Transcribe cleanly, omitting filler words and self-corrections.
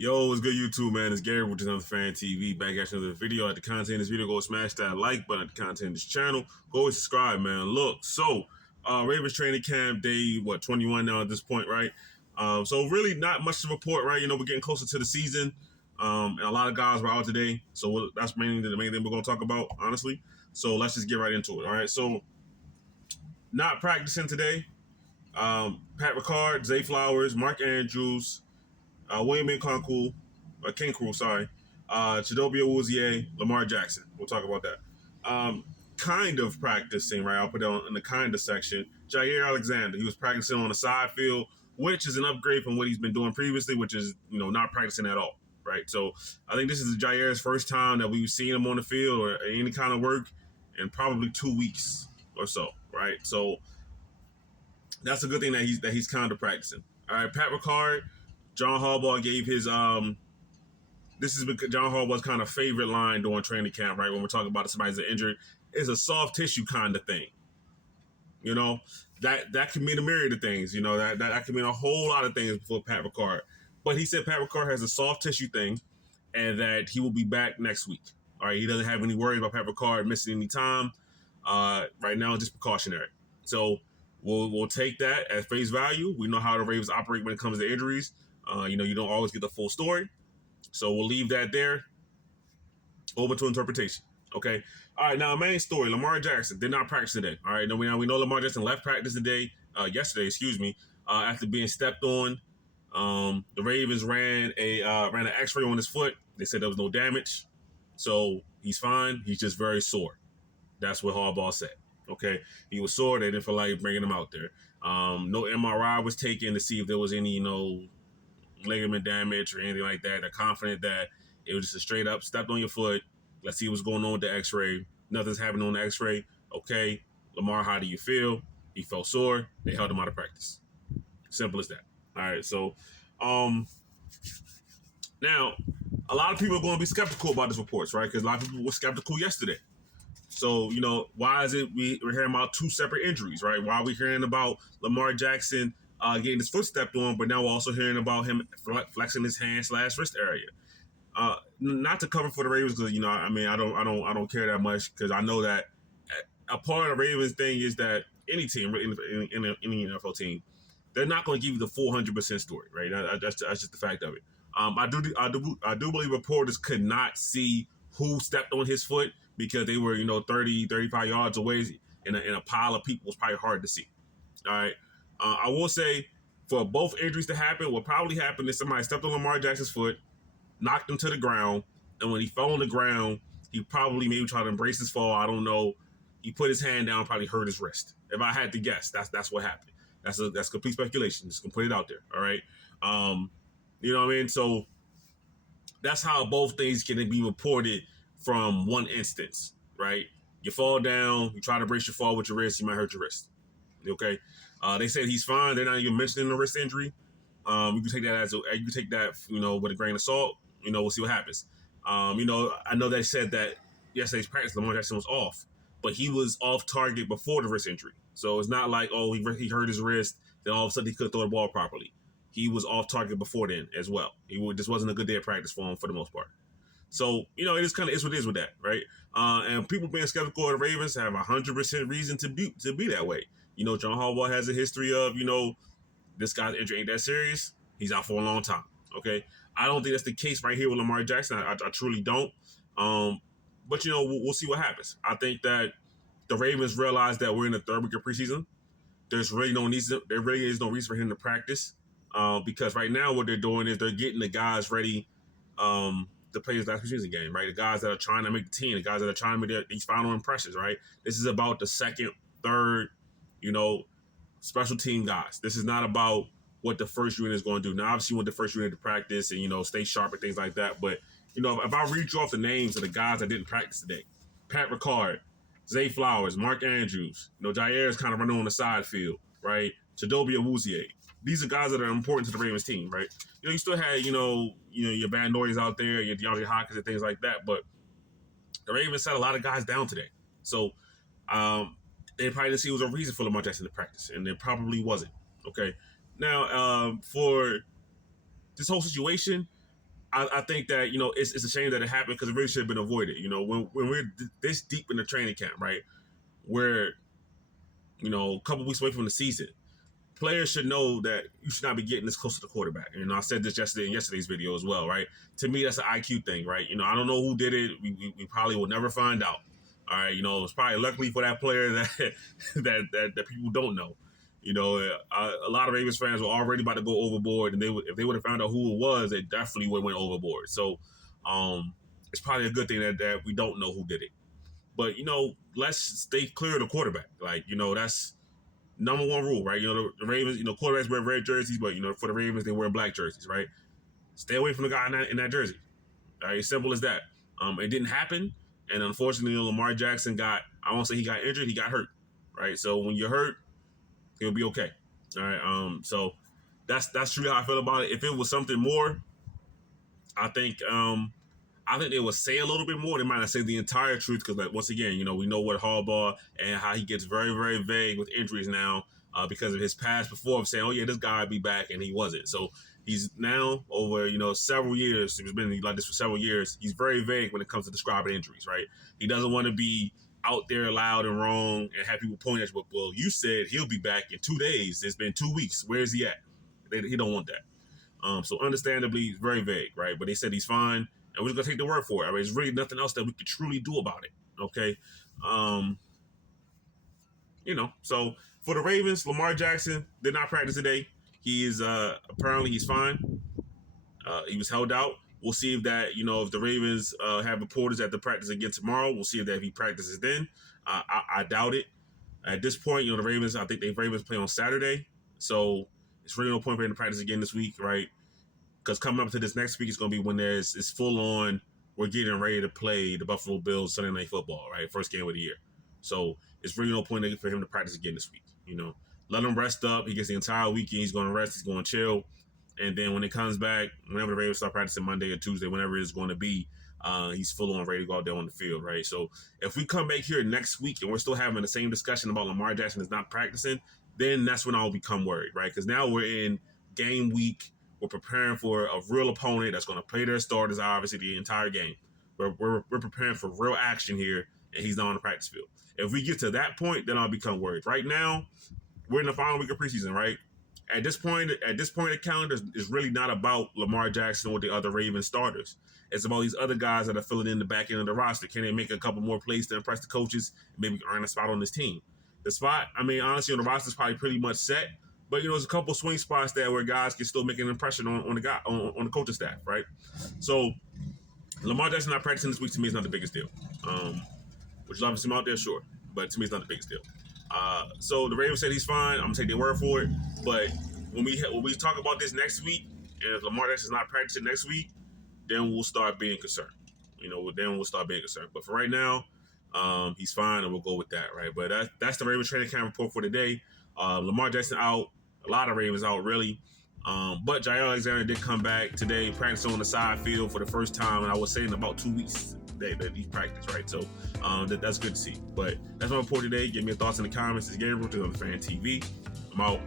Yo, what's good, YouTube, man? It's Gary with another Fan TV. Back at another video. At the content of this video, go smash that like button at the content of this channel. Go and subscribe, man. Look, Ravens training camp day, 21 now at this point, right? So really not much to report, right? We're getting closer to the season. And a lot of guys were out today. So that's mainly the main thing we're going to talk about, honestly. So let's just get right into it, all right? So not practicing today. Pat Ricard, Zay Flowers, Mark Andrews, William Nkonkwo, Kinkru, sorry, Chidobe Awuzie, Lamar Jackson. We'll talk about that. Kind of practicing, right? I'll put it in the kind of section. Jaire Alexander, he was practicing on the side field, which is an upgrade from what he's been doing previously, which is, not practicing at all, right? So I think this is Jaire's first time that we've seen him on the field or any kind of work in probably 2 weeks or so, right? So that's a good thing that he's kind of practicing. All right, Pat Ricard, John Harbaugh gave his this is because John Harbaugh's kind of favorite line during training camp, right? When we're talking about somebody's injured, is a soft tissue kind of thing. That can mean a myriad of things. That can mean a whole lot of things for Pat Ricard. But he said Pat Ricard has a soft tissue thing, and that he will be back next week. All right, he doesn't have any worries about Pat Ricard missing any time. Right now, it's just precautionary. So we'll take that at face value. We know how the Ravens operate when it comes to injuries. You don't always get the full story. So we'll leave that there. Over to interpretation. Okay. All right. Now, main story. Lamar Jackson did not practice today. All right. Now we know Lamar Jackson left practice yesterday, after being stepped on. The Ravens ran an X-ray on his foot. They said there was no damage. So he's fine. He's just very sore. That's what Harbaugh said. Okay. He was sore. They didn't feel like bringing him out there. No MRI was taken to see if there was any, ligament damage or anything like that. They're confident that it was just a straight up stepped on your foot. Let's see what's going on with the x-ray. Nothing's happening on the x-ray. Okay, Lamar, how do you feel? He felt sore. They held him out of practice. Simple as that. All right, so now a lot of people are going to be skeptical about this reports, right? Because a lot of people were skeptical yesterday. So, why is it we're hearing about two separate injuries, right? Why are we hearing about Lamar Jackson getting his foot stepped on, but now we're also hearing about him flexing his hand/wrist area. Not to cover for the Ravens, because I don't care that much, because I know that a part of the Ravens thing is that any team in any NFL team, they're not going to give you the full 100% story, right? That's just the fact of it. I do believe reporters could not see who stepped on his foot because they were 30, 35 yards away in a pile of people. Was probably hard to see. All right. I will say, for both injuries to happen, what probably happened is somebody stepped on Lamar Jackson's foot, knocked him to the ground, and when he fell on the ground, he probably maybe tried to embrace his fall. I don't know. He put his hand down, probably hurt his wrist. If I had to guess, that's what happened. That's complete speculation. Just gonna put it out there. All right. You know what I mean? So that's how both things can be reported from one instance, right? You fall down, you try to brace your fall with your wrist, you might hurt your wrist. Okay. They said he's fine. They're not even mentioning the wrist injury. You can take that with a grain of salt. We'll see what happens. I know they said that yesterday's practice, Lamar Jackson was off, but he was off target before the wrist injury. So it's not like, he hurt his wrist, then all of a sudden he couldn't throw the ball properly. He was off target before then as well. This wasn't a good day of practice for him for the most part. So, it is kind of is what it is with that, right? And people being skeptical of the Ravens have 100% reason to be that way. John Harbaugh has a history of, this guy's injury ain't that serious. He's out for a long time. Okay. I don't think that's the case right here with Lamar Jackson. I truly don't. But we'll see what happens. I think that the Ravens realize that we're in the third week of preseason. There really is no reason for him to practice. Because right now what they're doing is they're getting the guys ready to play his last preseason game, right? The guys that are trying to make the team, the guys that are trying to make these final impressions, right? This is about the second, third, special team guys. This is not about what the first unit is going to do. Now, obviously, you want the first unit to practice and, stay sharp and things like that. But, if I read you off the names of the guys that didn't practice today, Pat Ricard, Zay Flowers, Mark Andrews, Jaire is kind of running on the side field, right? Chidobe Awuzie. These are guys that are important to the Ravens team, right? You still had, your Van Noyes out there, your DeAndre Hopkins and things like that. But the Ravens set a lot of guys down today. So, they probably didn't see it was a reason for Lamar Jackson to practice, and there probably wasn't. Okay. Now, for this whole situation, I think that, it's a shame that it happened because it really should have been avoided. When we're this deep in the training camp, right? We're, a couple weeks away from the season. Players should know that you should not be getting this close to the quarterback. I said this yesterday in yesterday's video as well, right? To me, that's an IQ thing, right? I don't know who did it. We probably will never find out. All right, it's probably luckily for that player that that people don't know. A lot of Ravens fans were already about to go overboard, and if they would have found out who it was, they definitely would have went overboard. So, it's probably a good thing that we don't know who did it. But let's stay clear of the quarterback. Like, that's number one rule, right? The Ravens, quarterbacks wear red jerseys, but for the Ravens they wear black jerseys, right? Stay away from the guy in that jersey. All right, simple as that. It didn't happen, and unfortunately, Lamar Jackson I won't say he got injured, he got hurt, right? So when you're hurt, he'll be okay. All right. So that's truly how I feel about it. If it was something more, I think they would say a little bit more. They might not say the entire truth because, like, once again, we know what Harbaugh and how he gets very, very vague with injuries now because of his past before of saying, "Oh yeah, this guy will be back," and he wasn't. So he's now over several years. He's been like this for several years. He's very vague when it comes to describing injuries. Right? He doesn't want to be out there loud and wrong and have people point at you. Well, you said he'll be back in 2 days. It's been 2 weeks. Where is he at? He don't want that. So understandably, he's very vague, right? But they said he's fine, and we're just gonna take the word for it. I mean, there's really nothing else that we could truly do about it. Okay. So for the Ravens, Lamar Jackson did not practice today. He is apparently he's fine. He was held out. We'll see if that, if the Ravens have reporters at the practice again tomorrow. We'll see if he practices then. I doubt it. At this point, the Ravens, I think the Ravens play on Saturday. So it's really no point for him to practice again this week, right? Because coming up to this next week is going to be when it's full on. We're getting ready to play the Buffalo Bills Sunday Night Football, right? First game of the year. So it's really no point for him to practice again this week. Let him rest up. He gets the entire weekend. He's going to rest. He's going to chill. And then when it comes back, whenever the Ravens start practicing Monday or Tuesday, whenever it's going to be, he's full on ready to go out there on the field, right? So if we come back here next week and we're still having the same discussion about Lamar Jackson is not practicing, then that's when I'll become worried, right? Because now we're in game week. We're preparing for a real opponent that's going to play their starters, obviously, the entire game. We're preparing for real action here, and he's not on the practice field. If we get to that point, then I'll become worried. Right now, we're in the final week of preseason, right? At this point, the calendar is really not about Lamar Jackson or the other Ravens starters. It's about these other guys that are filling in the back end of the roster. Can they make a couple more plays to impress the coaches and maybe earn a spot on this team? The spot, honestly, on the roster is probably pretty much set. But there's a couple swing spots there where guys can still make an impression on the coaching staff, right? So Lamar Jackson not practicing this week to me is not the biggest deal. Would you love to see him out there? Sure, but to me it's not the biggest deal. So the Ravens said he's fine. I'm gonna take their word for it. But when we talk about this next week, and if Lamar Jackson's not practicing next week, then we'll start being concerned. Then we'll start being concerned. But for right now, he's fine, and we'll go with that, right? But that's the Ravens training camp report for today. Lamar Jackson out. A lot of Ravens out, really. But Jaire Alexander did come back today, practicing on the side field for the first time, and I would say in about 2 weeks that he practiced, right? So that's good to see. But that's my report today. Give me your thoughts in the comments. It's Gabriel on the Fan TV. I'm out.